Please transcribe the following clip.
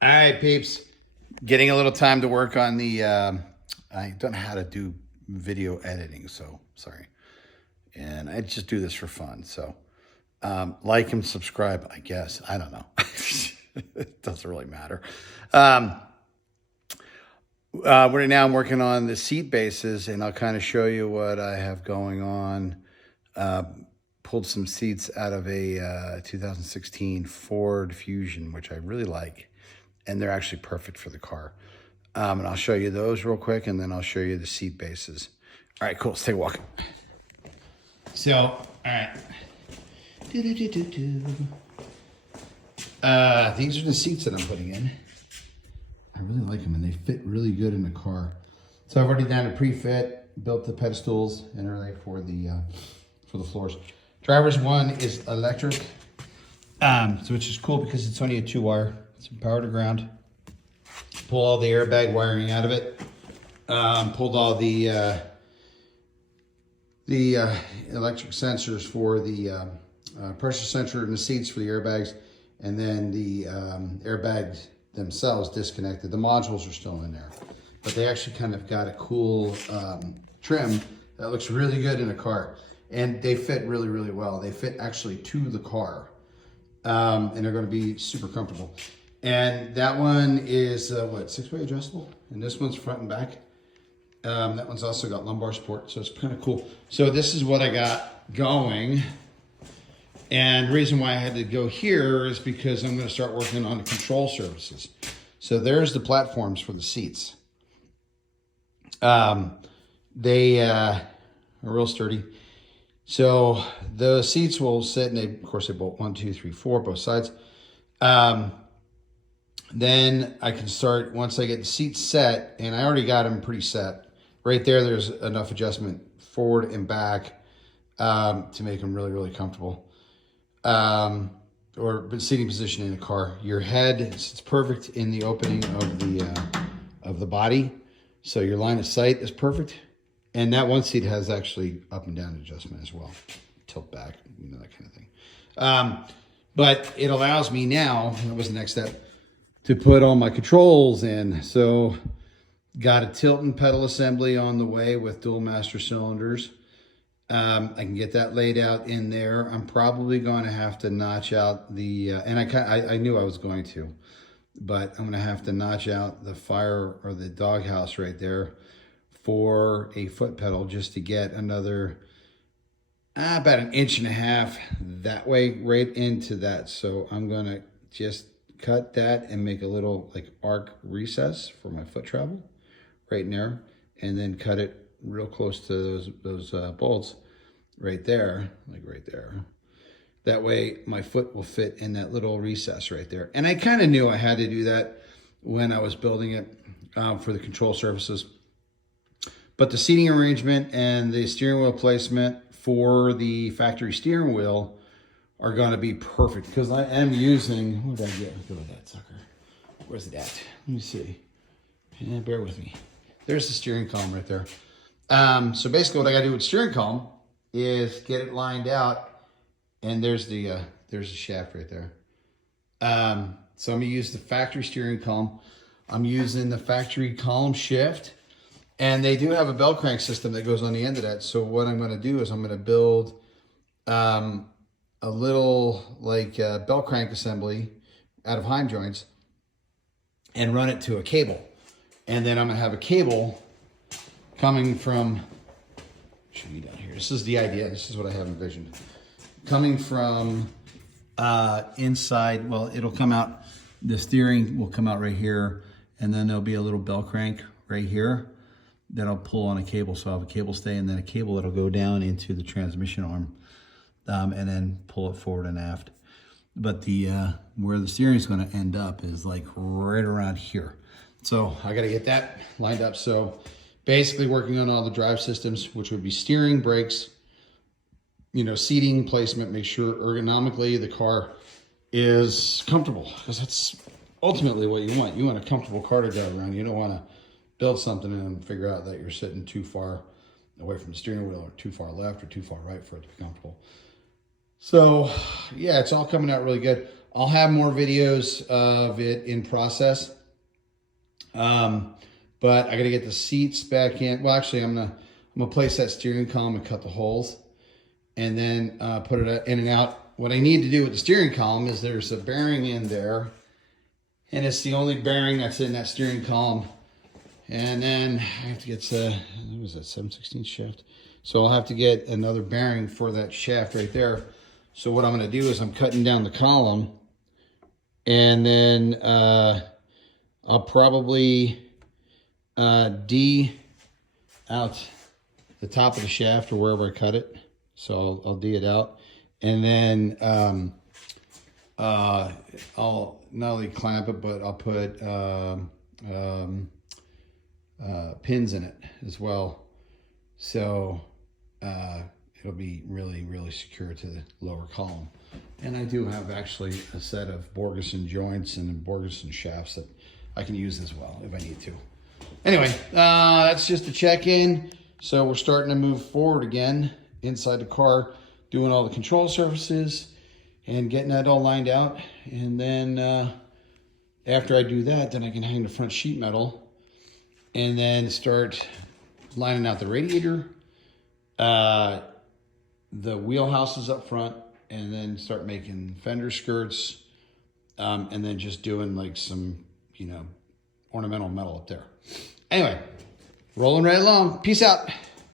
All right, peeps. Getting a little time to work on the, I don't know how to do video editing, so sorry. And I just do this for fun. So like and subscribe, I guess. I don't know. It doesn't really matter. Right now I'm working on the seat bases, and I'll kind of show you what I have going on. Pulled some seats out of a 2016 Ford Fusion, which I really like. And they're actually perfect for the car. And I'll show you those real quick, and then I'll show you the seat bases. All right, cool. Let's take a walk. So, all right. These are the seats that I'm putting in. I really like them, and they fit really good in the car. So I've already done a pre-fit, built the pedestals and everything for the floors. Driver's one is electric, so which is cool because it's only a 2-wire. It's power to ground. Pull all the airbag wiring out of it. Pulled all the electric sensors for the pressure sensor in the seats for the airbags, and then the airbags themselves disconnected. The modules are still in there, but they actually kind of got a cool trim that looks really good in a car, and they fit really, really well. They fit actually to the car, and they're going to be super comfortable. And that one is, what, 6-way adjustable? And this one's front and back. That one's also got lumbar support, so it's kind of cool. So this is what I got going. And the reason why I had to go here is because I'm going to start working on the control surfaces. So there's the platforms for the seats. They are real sturdy. So the seats will sit, and they, of course, they bolt 1, 2, 3, 4, both sides. Then I can start, once I get the seats set, and I already got them pretty set. Right there, there's enough adjustment forward and back to make them really, really comfortable. Or seating position in a car. Your head sits perfect in the opening of the body, so your line of sight is perfect. And that one seat has actually up and down adjustment as well. Tilt back, you know, that kind of thing. But it allows me now, that was the next step, to put all my controls in. So got a tilt and pedal assembly on the way with dual master cylinders. I can get that laid out in there. I'm probably going to have to notch out the, and I knew I was going to, but I'm going to have to notch out the fire or the doghouse right there for a foot pedal, just to get another, about 1.5 inches that way right into that. So I'm going to just cut that and make a little like arc recess for my foot travel right in there, and then cut it real close to those bolts right there, like right there. That way my foot will fit in that little recess right there. And I kind of knew I had to do that when I was building it for the control surfaces. But the seating arrangement and the steering wheel placement for the factory steering wheel are going to be perfect, because I am using, what did I get? Look at that sucker. Where's it at? Let me see. Yeah, bear with me. There's the steering column right there. So basically what I got to do with steering column is get it lined out, and there's the shaft right there. So I'm going to use the factory steering column. I'm using the factory column shift, and they do have a bell crank system that goes on the end of that. So what I'm going to do is I'm going to build a little like bell crank assembly out of Heim joints and run it to a cable. And then I'm gonna have a cable coming from, should be down here. This is the idea. This is what I have envisioned. Coming from inside, well, it'll come out, the steering will come out right here, and then there'll be a little bell crank right here that I'll pull on a cable. So I'll have a cable stay, and then a cable that'll go down into the transmission arm. And then pull it forward and aft. But the where the steering is going to end up is like right around here. So I got to get that lined up. So basically working on all the drive systems, which would be steering, brakes, you know, seating placement, make sure ergonomically the car is comfortable, because that's ultimately what you want. You want a comfortable car to drive around. You don't want to build something and figure out that you're sitting too far away from the steering wheel, or too far left or too far right for it to be comfortable. So yeah, it's all coming out really good. I'll have more videos of it in process. But I got to get the seats back in. Well, actually, I'm gonna place that steering column and cut the holes, and then put it in and out. What I need to do with the steering column is there's a bearing in there, and it's the only bearing that's in that steering column. And then I have to get what was that, 7/16 shaft? So I'll have to get another bearing for that shaft right there. So what I'm going to do is I'm cutting down the column, and then I'll probably D out the top of the shaft or wherever I cut it. So I'll D it out, and then I'll not only clamp it, but I'll put pins in it as well. So it'll be really, really secure to the lower column. And I do have actually a set of Borgeson joints and Borgeson shafts that I can use as well if I need to. Anyway, that's just a check-in. So we're starting to move forward again inside the car, doing all the control surfaces and getting that all lined out. And then after I do that, then I can hang the front sheet metal and then start lining out the radiator, the wheelhouses up front, and then start making fender skirts, and then just doing like some, ornamental metal up there. Anyway, rolling right along. Peace out.